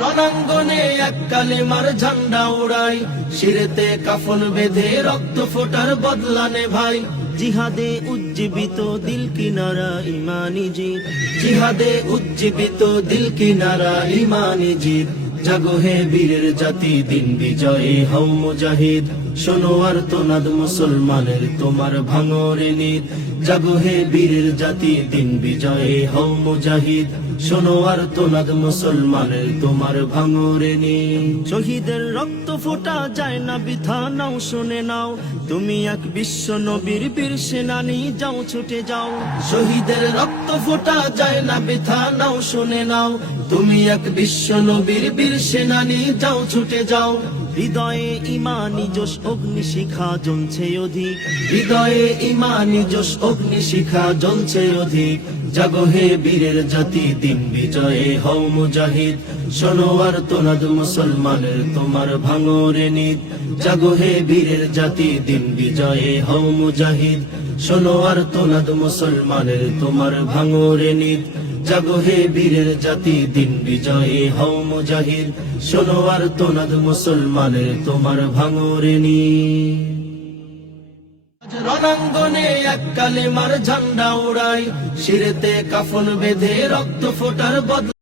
রণাঙ্গনে এক কালিমার ঝান্ডা উড়াই। শিরেতে কাফন বেঁধে রক্ত ফোটার বদলানে ভাই জিহাদে উজ্জীবিত দিল কিনারা ইমানি জিত জিহাদে উজ্জীবিত দিল কিনারা ইমানি জিত জাগো হে বীরের জাতি দিন বিজয়ে হও মুজাহিদ। শোনো আর তোনাদ মুসলমানের তোমার ভাঙরে নিত জাগো হে বীরের জাতি দিন বিজয়ে হও মুজাহিদ। শোনো আর তোনাদ মুসলমানের তোমার ভাঙরে নিত শহীদের রক্ত ফোটা যায় না বিথা নাও শুনে নাও। তুমি এক বিশ্ব নবীর বীর সেনানি যাও ছুটে যাও। শহীদের রক্ত ফোটা যায় না বৃথা নাও শুনে নাও। তুমি এক বিশ্ব নবীর বীর সেনানি যাও, ছুটে যাও। হৃদয়ে ইমানি জোশ, অগ্নি শিখা জ্বলছে অধিক। হৃদয়ে ইমানি জোশ, অগ্নি শিখা জ্বলছে অধিক। বীরের জাতি, দিন বিজয়ে হও মুজাহিদ। শোনো আর তোনাদ মুসলমানের, তোমার ভাঙরে নিত জাগো হে বীরের জাতি, দিন বিজয়ে হও মুজাহিদ। শোনো আর তোনাদ মুসলমানের, তোমার ভাঙরে নিত জাগো হে বীরের জাতি, দিন বিজয়ে হও মুজাহিদ। শোনো আর তোনাদ মুসলমানের তোমার ভাঙরেনি রণাঙ্গনে এক কালিমার ঝান্ডা উড়াই, শিরেতে কাফন বেঁধে রক্ত ফোটার বদল